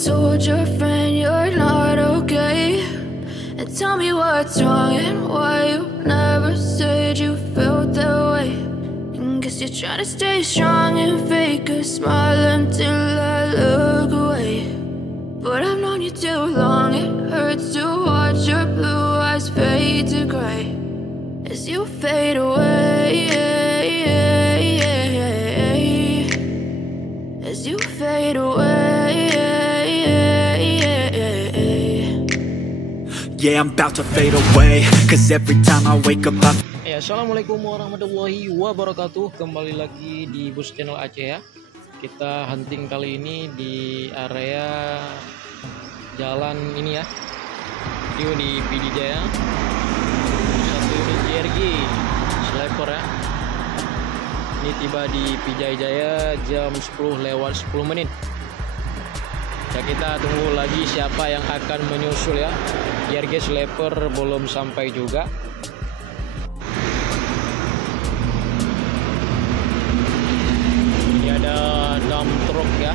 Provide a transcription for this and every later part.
told your friend you're not okay? And tell me what's wrong and why you never said you felt that way. And guess you're trying to stay strong and fake a smile until I look away. But I've known you too long, it hurts to watch your blue eyes fade to gray as you fade away, as you fade away. Yeah, I'm about to fade away, cause every time I wake up I... Ya, assalamualaikum warahmatullahi wabarakatuh. Kembali lagi di Bus Channel Aceh ya. Kita hunting kali ini di area jalan ini ya, video di PD Jaya. Satu unit JRG sniper ya. Ini tiba di Pijai Jaya jam 10 lewat 10 menit. Ya, kita tunggu lagi siapa yang akan menyusul ya. JRG sniper belum sampai juga. Dump truk ya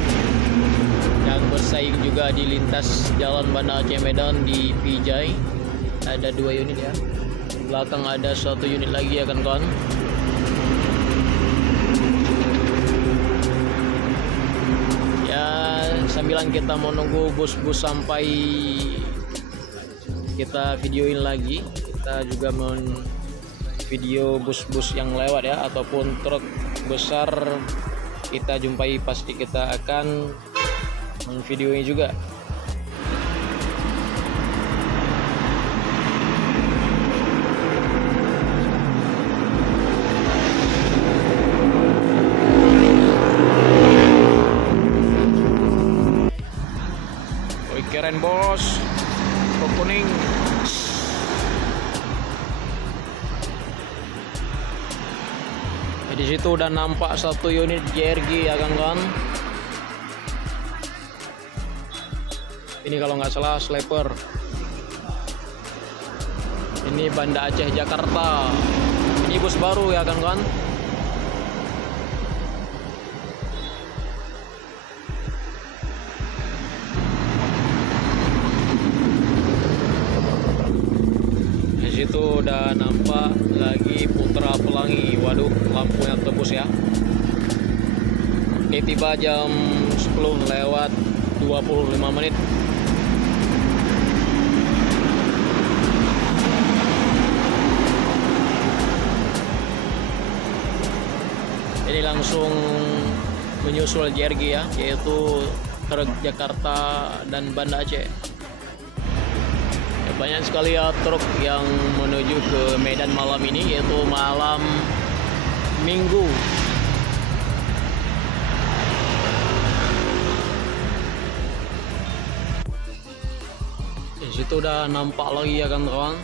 yang bersaing juga di lintas jalan Banda Aceh Medan di Pijai. Ada 2 unit ya, belakang ada 1 unit lagi ya kawan-kawan. Ya, sambilan kita mau nunggu bus-bus sampai kita videoin lagi. Kita juga mau video bus-bus yang lewat ya, ataupun truk besar kita jumpai, pasti kita akan memvideonya juga. Woi, keren bos, truk kuning. Di situ udah nampak 1 unit JRG ya kawan-kawan. Ini kalau nggak salah sniper. Ini Banda Aceh Jakarta. Ini bus baru ya kawan-kawan. Di situ udah nampak lagi Putra Pelangi. Waduh, lampunya tebus ya. Ini tiba jam 10 lewat 25 menit. Ini langsung menyusul JRG ya, yaitu truk Jakarta dan Banda Aceh. Banyak sekali ya truk yang menuju ke Medan malam ini, yaitu malam Minggu. Di situ udah nampak lagi ya kawan-kawan.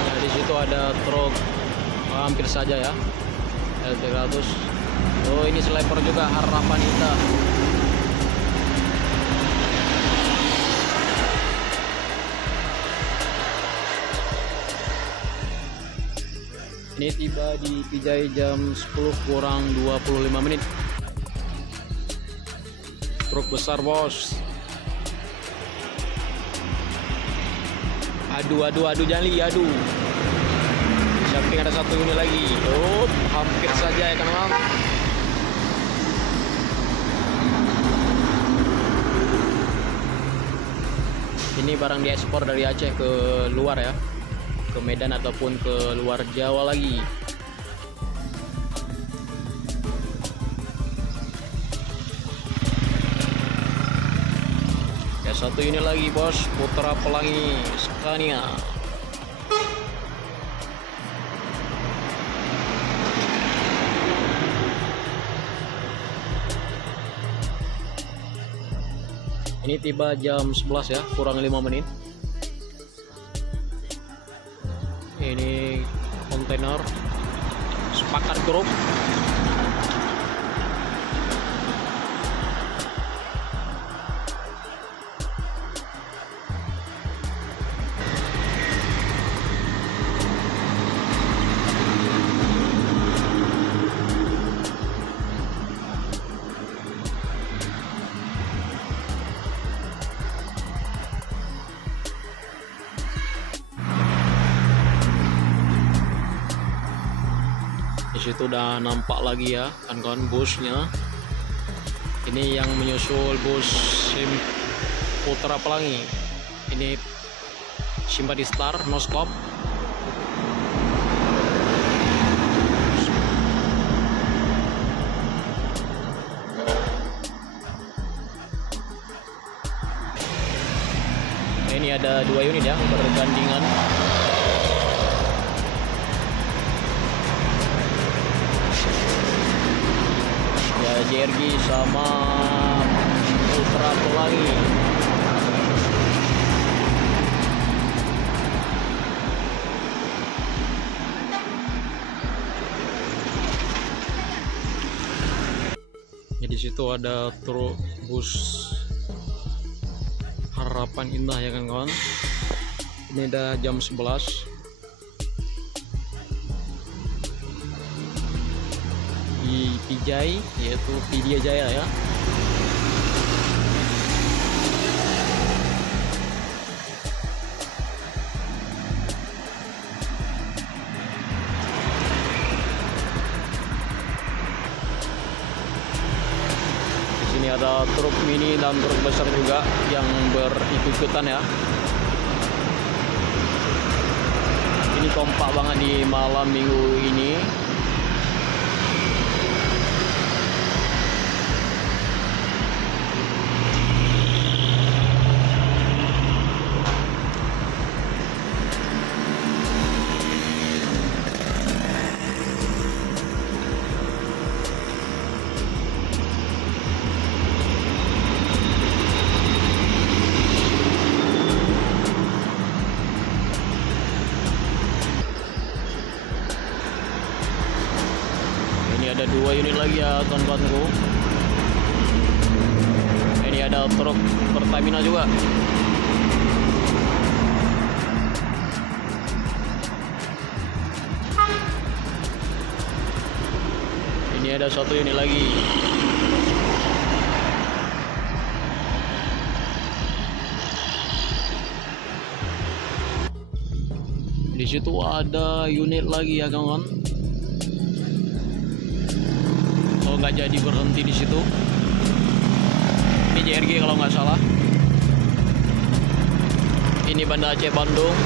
Nah, di situ ada truk hampir saja ya, L300. Oh, ini sniper juga, Harapan Ita. Ini tiba di Pijai jam 10 kurang 25 menit. Truk besar bos. Aduh Jali, aduh. Samping ada 1 unit lagi. Oh, hampir saja ya kawan. Ini barang diekspor dari Aceh ke luar ya, ke Medan ataupun ke luar Jawa lagi. Ya, 1 unit lagi bos, Putra Pelangi Scania. Ini tiba jam 11 ya, kurang 5 menit. Ini kontainer Sepakat Group. Di situ udah nampak lagi ya kawan-kawan busnya. Ini yang menyusul bus Putra Pelangi. Ini Simpati Star no stop. Ini ada 2 unit ya bergandengan. Ya, JRG sama Putra Pelangi. Ya, di situ ada truk bus Harapan Indah ya kan kawan. Ini udah jam 11. Di Pijai, yaitu Pidya Jaya ya. Ini ada truk mini dan truk besar juga yang berikut-ikutan ya. Ini kompak banget di malam minggu ini. Ada 2 unit lagi ya kawan-kawanku. Ini ada truk Pertamina juga. Ini ada 1 unit lagi. Di situ ada unit lagi ya kawan. Nggak jadi berhenti di situ. Ini JRG kalau nggak salah. Ini Banda Aceh Bandung.